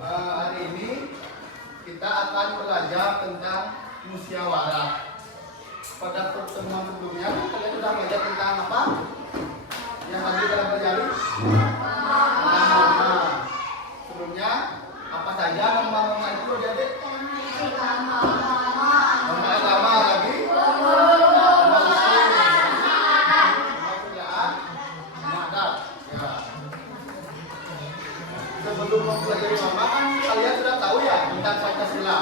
Hari ini kita akan belajar tentang musyawarah. Pada pertemuan sebelumnya kalian sudah belajar tentang apa? Yang tadi dalam terjadi? Nama. Sebelumnya apa saja nama-nama itu jadi? Nama agama lagi? Nama usul, nama kerjaan, nama adat. Ya. Sebelum mempelajari nama kan kalian sudah tahu ya tentang Pancasila.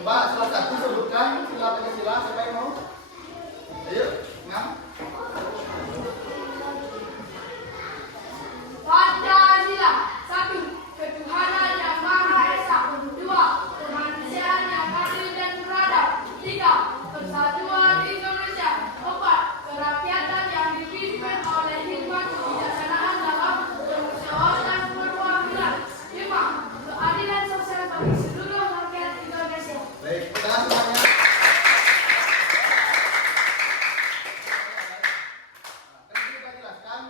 Coba salah satu sebutkan sila Pancasila, siapa yang mau? Ayo, ngam. Pancasila, 1. Ketuhanan yang Maha Esa. 2. Kemanusiaan yang adil dan beradab. 3. Persatuan Indonesia. 4. Kerakyatan yang dipimpin oleh hikmat kebijaksanaan dalam permusyawaratan perwakilan. 5. Keadilan sosial bagi seluruh rakyat Indonesia. Baik, kita semuanya. Tadi kita jelaskan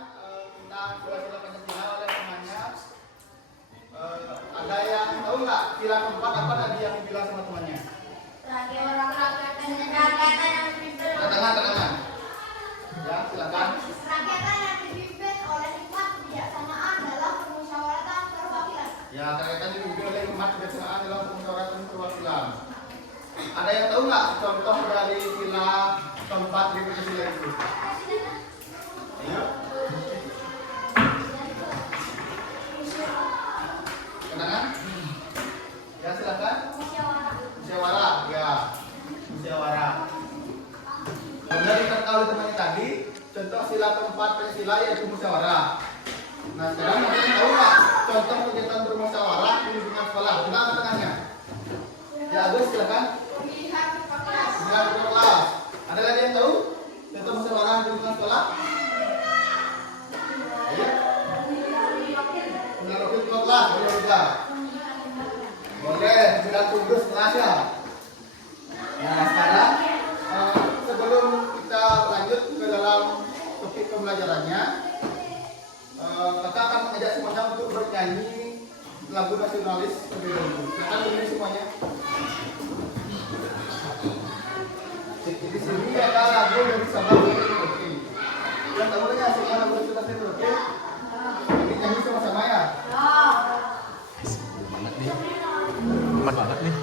tentang sila-sila Pancasila oleh temannya. Ada yang tahu nggak sila keempat apa tadi yang dibilang sama temannya? Kerakyatan yang dipimpin Tangan. Ya, silakan. Kerakyatan yang dipimpin oleh hikmat kebijaksanaan dalam permusyawaratan perwakilan. Ya, kerakyatan dipimpin oleh hikmat kebijaksanaan dalam permusyawaratan perwakilan. Ada yang tahu nggak contoh dari sila keempat di Pancasila itu? Ayo. Kenangan? Ya, silakan. Musyawarah, ya. Musyawarah. Benar diketahui temannya tadi, contoh sila keempat Pancasila yaitu musyawarah. Nah, sekarang kalian tahu nggak contoh kegiatan bermusyawarah di lingkungan sekolah? Kenal tengahnya? Ya, Agus silakan. Pemilihan kelas. Ada lagi yang tahu contoh musyawarah di lingkungan sekolah? Ayo. Pemilihan wakil kelas, boleh juga. Boleh, sudah tugas kelasnya. Nah, sekarang sebelum kita lanjut ke dalam topik pembelajarannya, kakak akan mengajak semuanya untuk bernyanyi lagu nasionalis terlebih dahulu. Silakan bernyanyi semuanya. Di sini ada lagu dari Sabang sampai Merauke. Yang tahu nggak hasilnya lagu dari Sabang sampai Merauke? Ini nyanyi sama-sama ya. Cepat banget nih.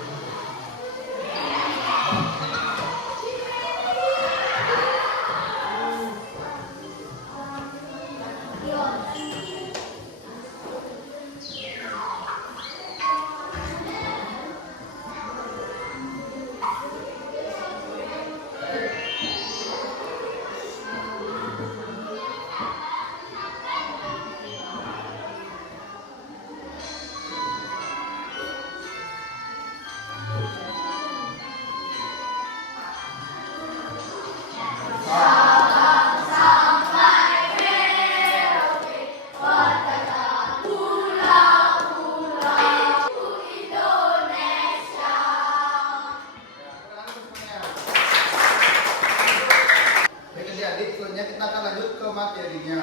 Kita akan lanjut ke materinya.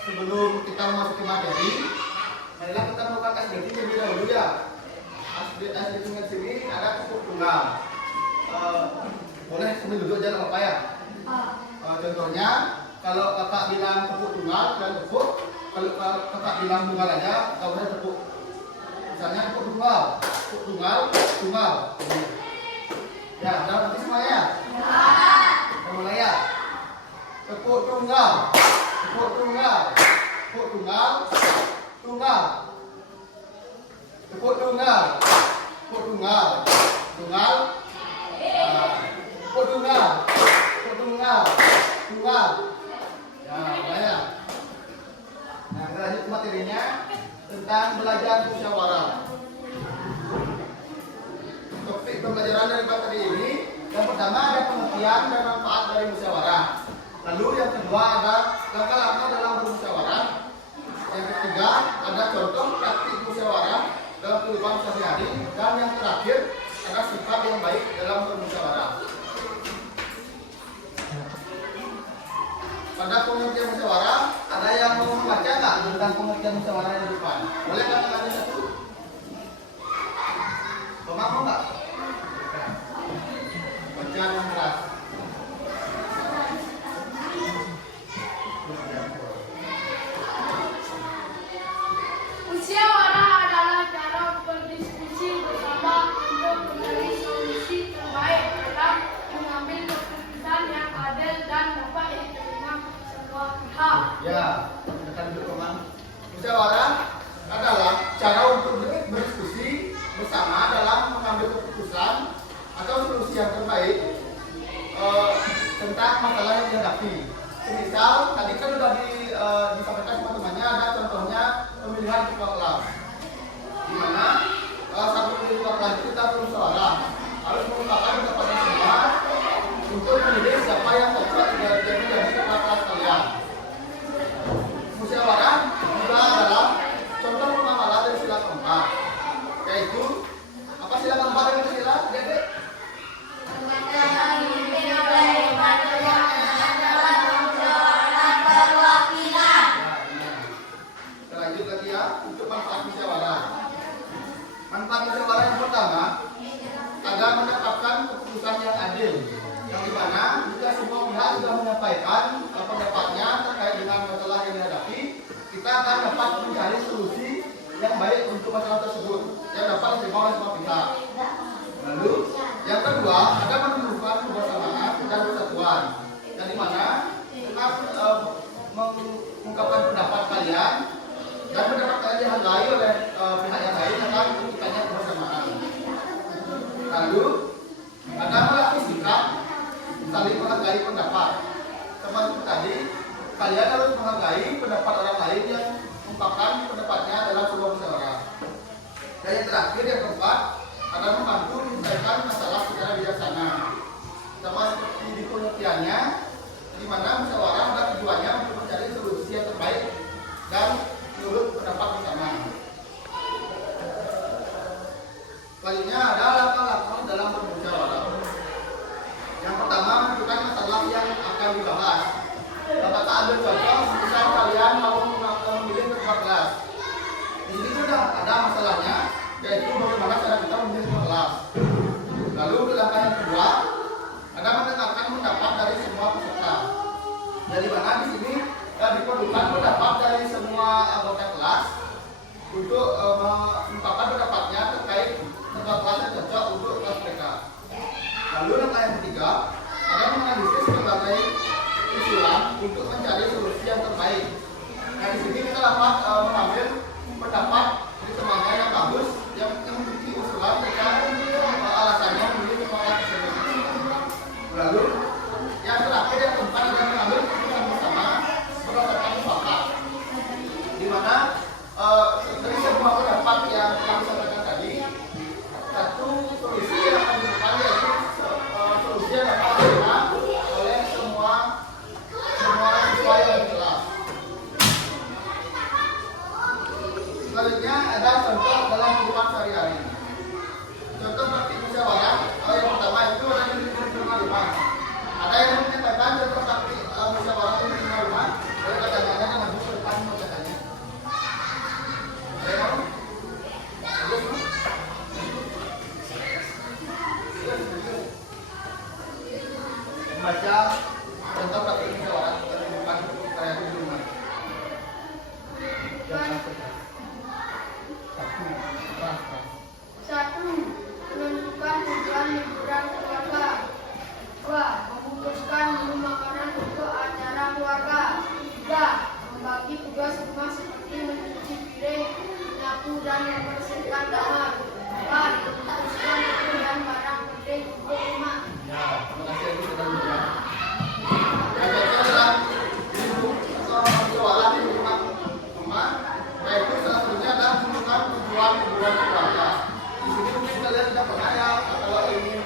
Sebelum kita masuk ke materi, marilah kita melakukan SDG terlebih dahulu ya. SDG di sini ada cukup tunggal. Boleh sambil duduk aja nggak apa-apa ya. Contohnya, kalau kakak bilang tepuk tunggal dan tepuk, kalau kakak bilang tunggal aja, kau boleh tepuk. Misalnya tepuk tunggal, tunggal. Ya, udah nanti semuanya ya. Kita mulai ya. Tepuk tunggal, tepuk tunggal, tepuk tunggal, tunggal, tepuk tunggal, tepuk tunggal, tunggal, tepuk tunggal, tepuk tunggal, tunggal. Ya, banyak. Nah, kita lanjut ke materinya tentang belajar musyawarah. Topik pembelajaran dari materi ini, yang pertama ada pengertian dan manfaat dari musyawarah. Lalu yang kedua ada langkah-langkah dalam bermusyawarah. Yang ketiga ada contoh praktik musyawarah dalam kehidupan sehari-hari. Dan yang terakhir ada sifat yang baik dalam bermusyawarah. Pada pengertian musyawarah ada yang tentang pengertian musyawarah di depan. Boleh kami lanjut satu? Bapak mau nggak? Baca yang keras. Musyawarah adalah cara berdiskusi bersama untuk mencari solusi terbaik dalam mengambil keputusan yang adil dan dapat diterima semua pihak. Ya, silakan duduk teman. Musyawarah adalah cara untuk berdiskusi bersama dalam mengambil keputusan atau solusi yang terbaik tentang masalah yang dihadapi. Misal tadi kan sudah disampaikan teman-temannya, ada contohnya pemilihan ketua kelas, di mana satu ketua kelas itu kita bermusyawarah harus mengungkapkan pendapatnya semua untuk memilih siapa yang cocok jadi ketua kelas kalian. Musyawarah juga adalah contoh pengamalan dari sila keempat, yaitu apa sila keempat yang sila? Dedek? Kita lanjut lagi ya untuk manfaat musyawarah. Manfaat musyawarah yang pertama agar mendapatkan keputusan yang adil, yang dimana jika semua pihak sudah menyampaikan pendapatnya terkait dengan masalah yang dihadapi, kita akan dapat mencari solusi yang baik untuk masalah tersebut yang dapat diterima oleh semua pihak. Lalu yang kedua agar menumbuhkan kebersamaan dan persatuan, yang dimana kita mengungkapkan pendapat kalian dan pendapat kalian dihargai oleh pihak yang lain akan memberikannya kebersamaan. Lalu agar melakukan sikap saling menghargai pendapat. Seperti tadi, kalian harus menghargai pendapat orang lain yang mengungkapkan pendapatnya dalam sebuah musyawarah. Dan yang terakhir, yang keempat, agar membantu menyelesaikan masalah secara bijaksana. Sama seperti di pengertiannya, di mana musyawarah dan tujuannya untuk mencari solusi yang terbaik dan menurut pendapat bersama. Selanjutnya ada langkah-langkah dalam bermusyawarah. Yang pertama, menentukan masalah yang akan dibahas. Bapak ambil contoh, misal kalian mau memilih ketua kelas. Di sini sudah ada masalahnya, yaitu bagaimana cara kita memilih ketua kelas. Lalu langkah yang kedua, ada mendengarkan pendapat dari semua peserta. Jadi mana di sini diperlukan pendapat dari semua anggota kelas untuk mengungkapkan pendapatnya terkait ketua kelas yang cocok untuk kelas mereka. Lalu langkah yang ketiga, ada menganalisis berbagai usulan untuk mencari solusi yang terbaik. Nah di sini kita dapat mengambil pendapat dari temannya yang bagus, yang memiliki usulan tentang alasannya memilih ketua kelas tersebut. Lalu yang terakhir yang keempat adalah mengambil keputusan bersama berdasarkan mufakat, di mana dari semua pendapat yang telah disampaikan tadi, satu solusi yang akan diberikan yaitu solusi yang dapat diterima oleh semua siswa yang kelas. Selanjutnya ada contoh dalam kehidupan sehari-hari. Contoh praktik musyawarah yang pertama itu ada di rumah. Ada yang menyatakan contoh praktik musyawarah di rumah. Boleh katanya yang maju ke depan membacakannya. Ada yang mau? Membaca contoh praktik musyawarah di depan kayak di rumah. Satu, menentukan tujuan liburan keluarga. Dua, memutuskan menu makanan untuk acara keluarga. Tiga, membagi tugas rumah seperti mencuci piring, menyapu dan membersihkan kamar. Empat, memutuskan buku dan barang penting untuk rumah. Ya, terima kasih Ibu sudah menjawab. Yang adalah musyawarah di rumah, yaitu salah satunya adalah menentukan tujuan liburan keluarga. Di sini mungkin kalian tidak pernah ya, kalau ingin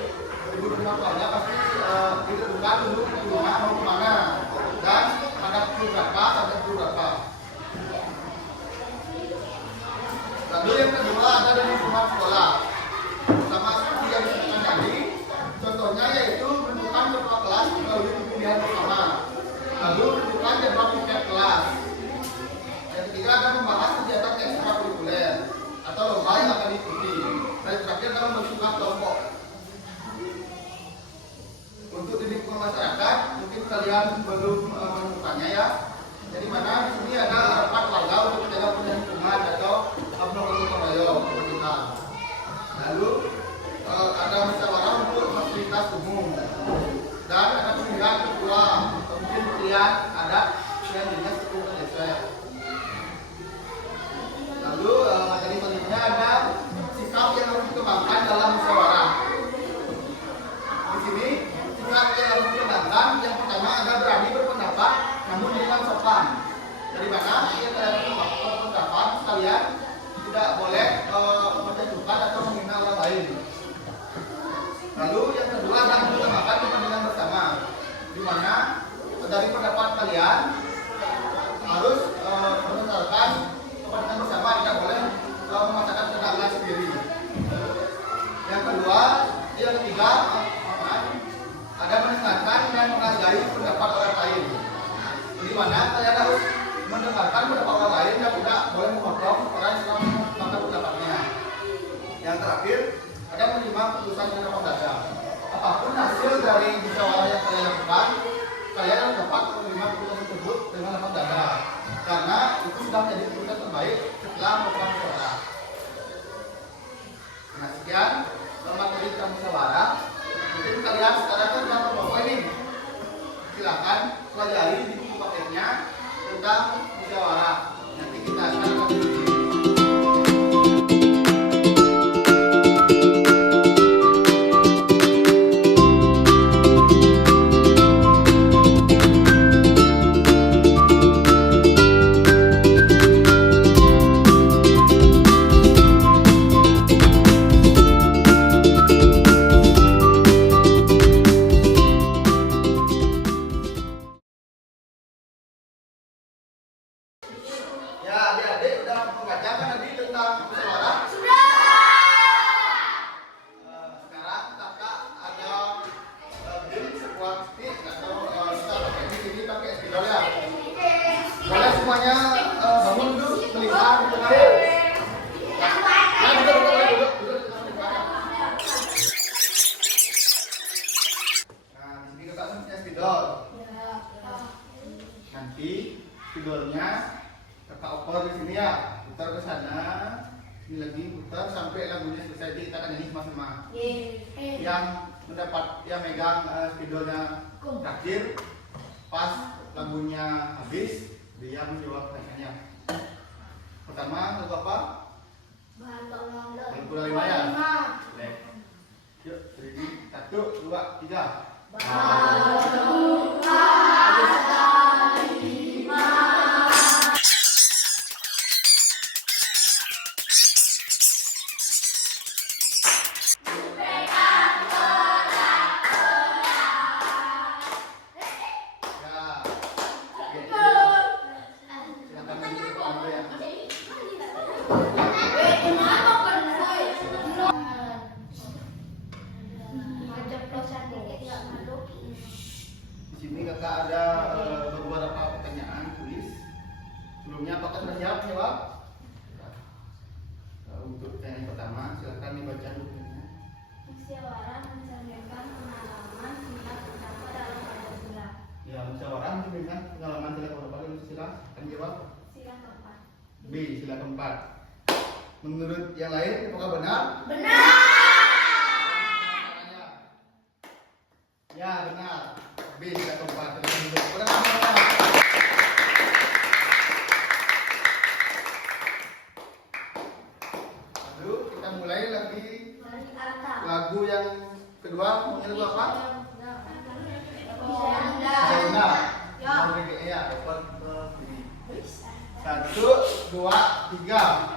libur rumah keluarga pasti ditentukan dulu di rumah mau kemana dan ada pukul berapa sampai pukul berapa. Lalu yang kedua ada di lingkungan sekolah, sama seperti yang disebutkan tadi. Contohnya yaitu menentukan ketua kelas melalui pemilihan bersama, lalu menentukan jadwal piket kelas. Yang ketiga ketiga ada membahas kegiatan ekstrakurikuler atau lomba yang akan diikuti. Dan terakhir dalam bersuka kelompok. Untuk di lingkungan masyarakat, mungkin kalian belum menemukannya ya. Jadi mana di sini ada rapat warga untuk menjaga lingkungan atau gotong royong. Lalu ada musyawarah untuk fasilitas umum dan ada pemilihan ketua, mungkin pilihan ada yang jenis ketua desa. Lalu materi selanjutnya ada sikap yang harus dikembangkan dalam musyawarah. Di sini sikap yang harus dikembangkan yang pertama ada berani berpendapat namun dengan sopan. Dari mana yang terhadap pendapat sekalian tidak boleh menjatuhkan atau menghina orang lain. Lalu yang kedua adalah mengutamakan kepentingan bersama, di mana dari pendapat kalian harus berdasarkan kepentingan bersama, tidak boleh memaksakan kehendak sendiri. Yang ketiga ada mendengarkan dan menghargai pendapat orang lain, di mana kalian harus mendengarkan pendapat orang lain dan tidak boleh memotong orang yang mengungkapkan pendapatnya. Yang terakhir ada menerima keputusan yang dapat dasar. Apapun hasil dari musyawarah yang kalian lakukan, kalian dapat menerima keputusan tersebut dengan lapang dada, karena itu sudah menjadi keputusan terbaik setelah melakukan musyawarah. Nah, sekian materi tentang musyawarah. Mungkin kalian sekarang kan sudah berpokok ini. Silakan pelajari di buku paketnya tentang musyawarah. Nanti kita akan semuanya bangun dulu, melingkar di tengah. Duduk. Nah, di sini kakak punya spidol. Nanti spidolnya kakak oper di sini ya, putar ke sana, ini lagi putar sampai lagunya selesai. Jadi kita akan nyanyi sama-sama. Yang megang spidolnya terakhir, pas lagunya habis, dia menjawab pertanyaannya. Pertama, lagu apa? Lagu Lima ya? Yuk, ready? 1, 2, 3. Di sini kakak ada beberapa pertanyaan tulis. Sebelumnya apakah sudah siap jawab? Untuk pertanyaan pertama, silakan dibaca bukunya. Musyawarah mencerminkan pengalaman tingkat pendapat dalam Pancasila. Ya, musyawarah mencerminkan pengalaman sila keempat dalam sila. Akan jawab? Sila keempat. B, sila keempat. Menurut yang lain, apakah benar? Benar. Ya, benar. B, sila keempat. Lalu kita mulai lagi lagu yang kedua. Lagu apa? Benar. Ya, 1, 2, 3.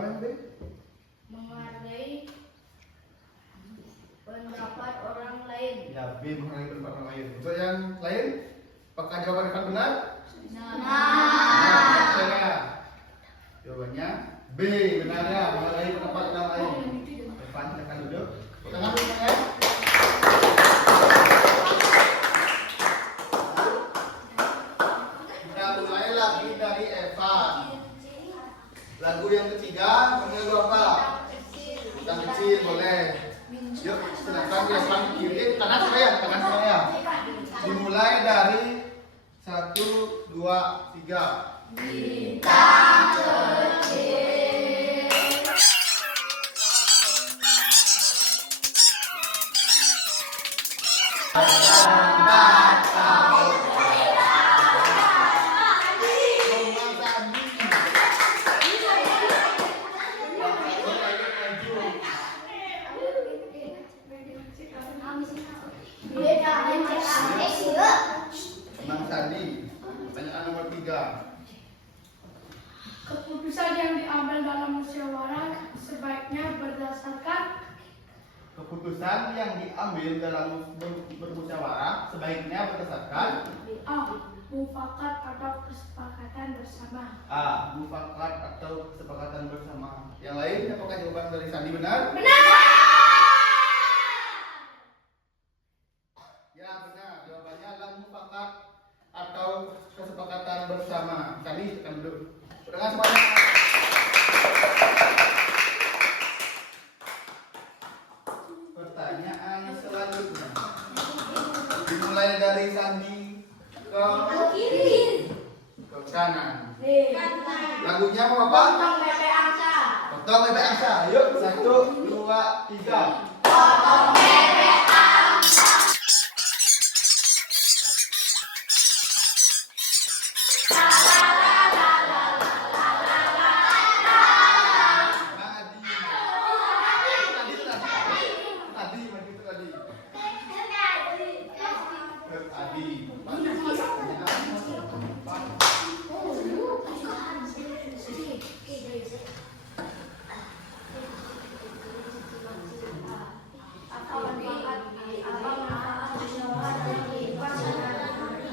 Gimana deh? Menghargai pendapat orang lain. Ya, B menghargai pendapat orang lain. Untuk yang lain, apakah jawaban akan benar? Nah. Saya. Jawabannya B, benar ya, menghargai pendapat orang lain. Depan, silakan duduk. Tengah dulu ya. Kita mulai lagi dari Eva. Lagu yang ketiga, lagu apa? Yang kecil boleh. Yuk, silakan di depan kiri, kanan saya. Dimulai dari 1, 2, 3. Bintang kecil. Bang Sandi, pertanyaan nomor 3. Keputusan yang diambil dalam musyawarah sebaiknya berdasarkan Keputusan yang diambil dalam bermusyawarah sebaiknya berdasarkan A. Mufakat atau kesepakatan bersama. A. Mufakat atau kesepakatan bersama. Yang lain, apakah jawaban dari Sandi benar? Ya, benar. Jawabannya adalah mufakat atau kesepakatan bersama. Sandi, tekan dulu. Dengan semuanya. Pertanyaan selanjutnya. Dimulai dari Sandi ke kanan. Lagunya mau apa? Potong bebek angsa. Potong bebek angsa. Yuk, 1, 2, 3. Potong bebek angsa.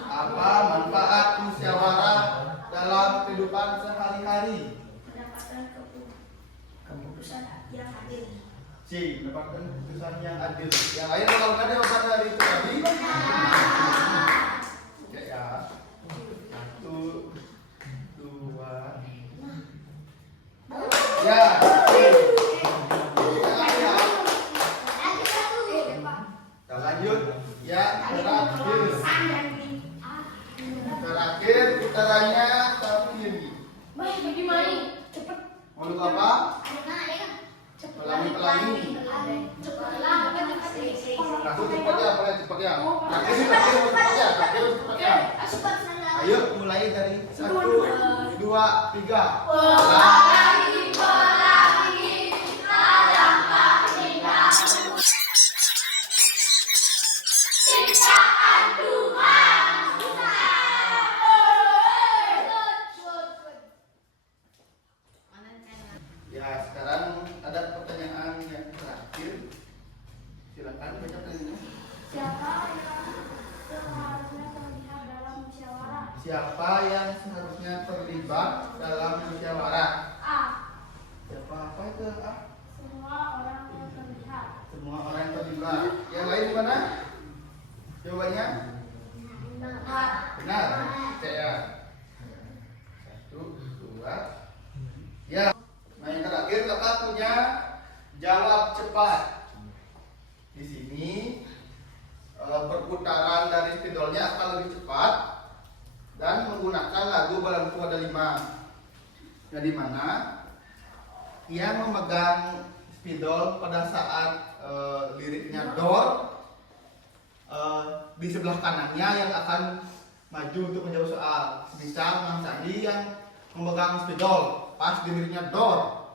Apa manfaat musyawarah dalam kehidupan sehari-hari? Mendapatkan keputusan yang adil. C. Mendapatkan keputusan yang adil. Yang lain kalau ada jawaban dari itu tadi? Ya. 1, 2. Ya. Kita lanjut. Ya, terakhir putarannya ke kiri. Bagaimana? Cepat. Mau lu apa? Pelangi. Langsung cepat ya, boleh cepat ya. Terakhir cepat ya. Ayo mulai dari 1, 2, 3. Ya, sekarang ada pertanyaan yang terakhir. Silakan baca pertanyaannya. Siapa yang seharusnya terlihat dalam musyawarah? Siapa yang seharusnya terlibat dalam musyawarah? A. Siapa apa itu A? Semua orang yang terlihat. Semua orang yang terlibat. Yang lain mana? Jawabannya Benar. benar. Saya. 1, 2. Ya. Nah yang terakhir kakak punya jawab cepat. Di sini perputaran dari spidolnya akan lebih cepat dan menggunakan lagu Balon Itu Ada 5. Yang dimana ia memegang spidol pada saat liriknya door, di sebelah kanannya yang akan maju untuk menjawab soal. Misal Mang Sandi yang memegang spidol pas di liriknya door,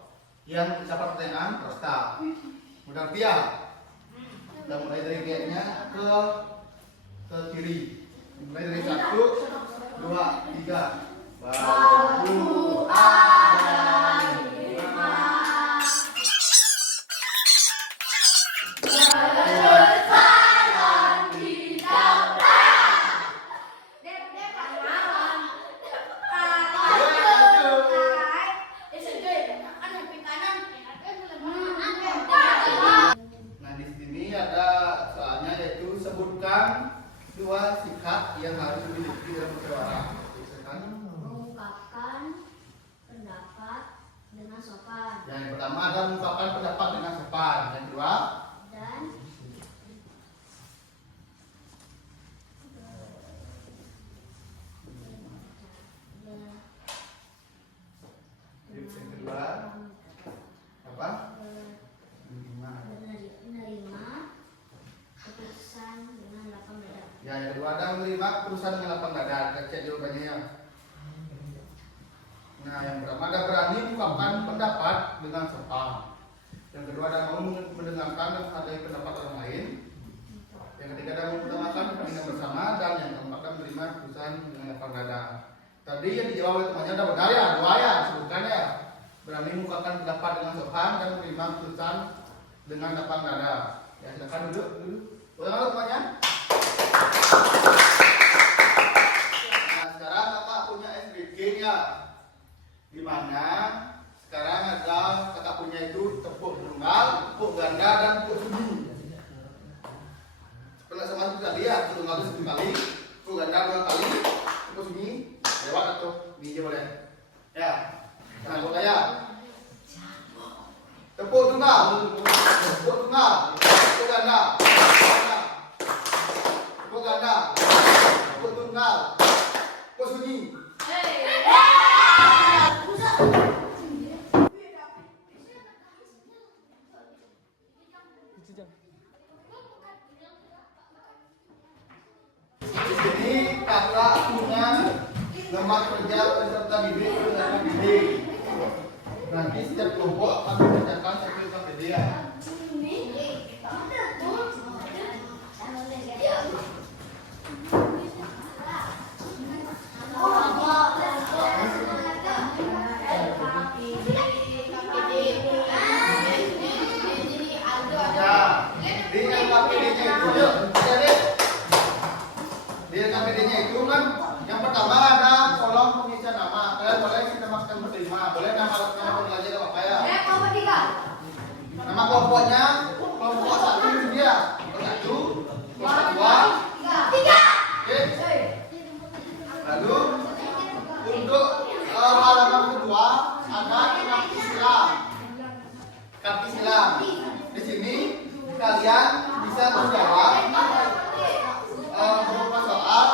yang dapat pertanyaan prosta. Mudah ya? Kita mulai dari kayaknya ke kiri. Mulai dari 1, 2, 3. Baru ada 5. dua sikap yang harus dimiliki dalam musyawarah. Silakan. Mengungkapkan pendapat dengan sopan Yang pertama adalah mengungkapkan pendapat dengan sopan. Yang kedua, dan yang kedua apa? menerima keputusan dengan lapang dada. Ya, yang kedua ada menerima keputusan dengan lapang dada. Kita cek jawabannya ya. Nah, yang pertama ada berani mengungkapkan pendapat dengan sopan. Yang kedua ada mau mendengarkan dan menghargai pendapat orang lain. Yang ketiga ada mengutamakan kepentingan bersama, dan yang keempat ada menerima keputusan dengan lapang dada. Tadi yang dijawab oleh temannya ada benar ya, dua ya, sebutkan ya. Berani mengungkapkan pendapat dengan sopan dan menerima keputusan dengan lapang dada. Ya, silakan duduk dulu. Ulang lagi temannya. Nah, sekarang kakak punya SBG-nya. Di mana sekarang ada kakak punya itu tepuk tunggal, tepuk ganda, dan tepuk sunyi. Pernah sama itu tadi ya, tepuk tunggal itu 1 kali, tepuk ganda 2 kali, tepuk sunyi lewat atau biji boleh. Ya, nah boleh ya. Tepuk tunggal, tepuk tunggal, tepuk ganda, tepuk ganda, tepuk tunggal, tepuk sunyi. Di sini kakak punya lembar kerja peserta didik peserta didik. Nanti setiap kelompok akan mengerjakan satu KPD ya. KPD-nya itu kan yang pertama ada kolom pengisian nama. Kalian boleh isi nama kalian berterima, boleh nama pelajar apa ya? Nama kelompoknya kelompok 1 itu dia. Kelompok 1, kelompok 2, 3. Oke. Lalu untuk halaman kedua ada kaki silang. Kaki silang. Di sini kalian bisa menjawab beberapa soal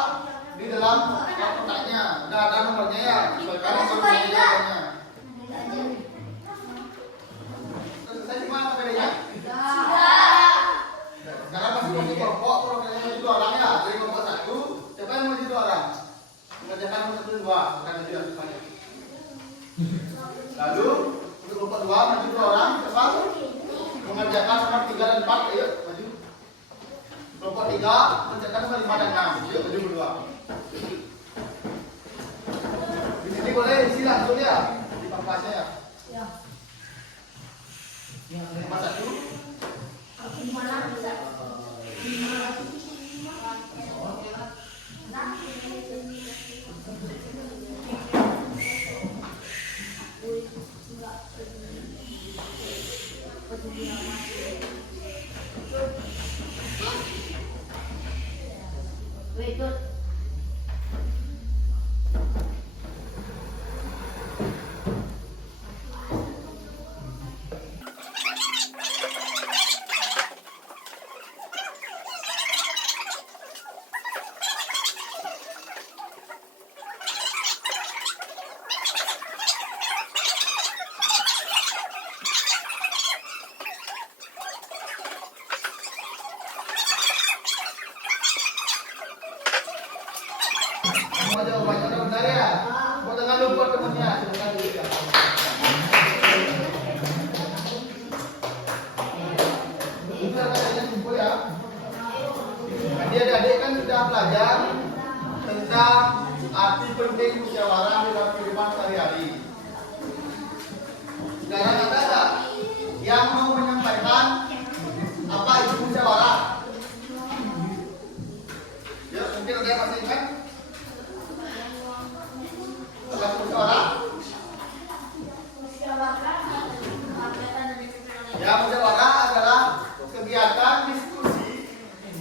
di dalam kotaknya. Udah ada nomornya ya. Sesuaikan nomornya jawabannya. Selesai semua KPD-nya? Sekarang masih kelompok, programnya maju 2 orang ya. Dari kelompok 1, siapa yang maju 2 orang? Mengerjakan nomor 1 dan 2, bukan itu ya susahnya. Lalu untuk kelompok 2 maju 2 orang, siapa? Mengerjakan nomor 3 dan 4, ayo maju. Kelompok 3 mengerjakan nomor 5 dan 6, ayo maju berdua. Di sini boleh isi langsung ya, di pampasnya ya. Nomor 1. Semua jawabannya udah benar ya? Jangan lupa temannya. Silakan dulu ya. Benar katanya simpul ya. Jadi adik-adik kan sudah belajar tentang arti penting musyawarah di dalam kehidupan sehari-hari. Sekarang ada nggak yang mau menyampaikan apa itu musyawarah? Ya, mungkin ada yang masih ingat? Musyawarah? Ya, musyawarah adalah kegiatan diskusi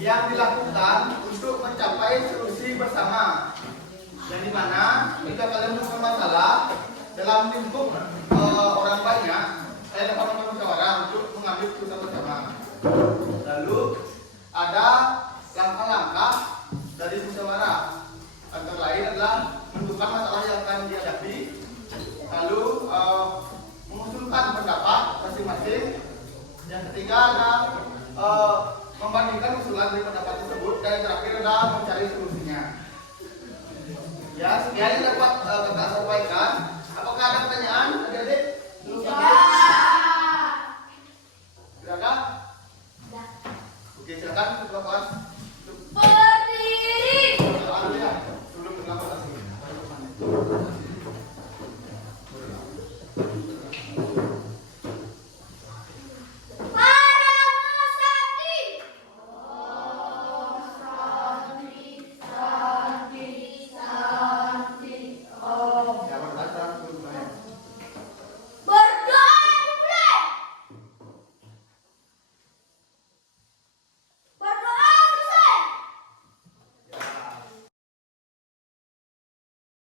yang dilakukan untuk mencapai mencari solusi bersama. Yang dimana jika kalian menemukan masalah dalam lingkup orang banyak, saya dapat melakukan musyawarah untuk mengambil keputusan bersama. Lalu ada langkah-langkah dari musyawarah. Antara lain adalah menentukan masalah yang akan dihadapi, lalu mengusulkan pendapat masing-masing. Yang ketiga ada membandingkan usulan dari pendapat tersebut, dan yang terakhir adalah mencari solusinya. Ya, sekian yang dapat kakak sampaikan. Apakah ada pertanyaan, adik-adik? Silakan. Dah. Oke, silakan ketua kelas.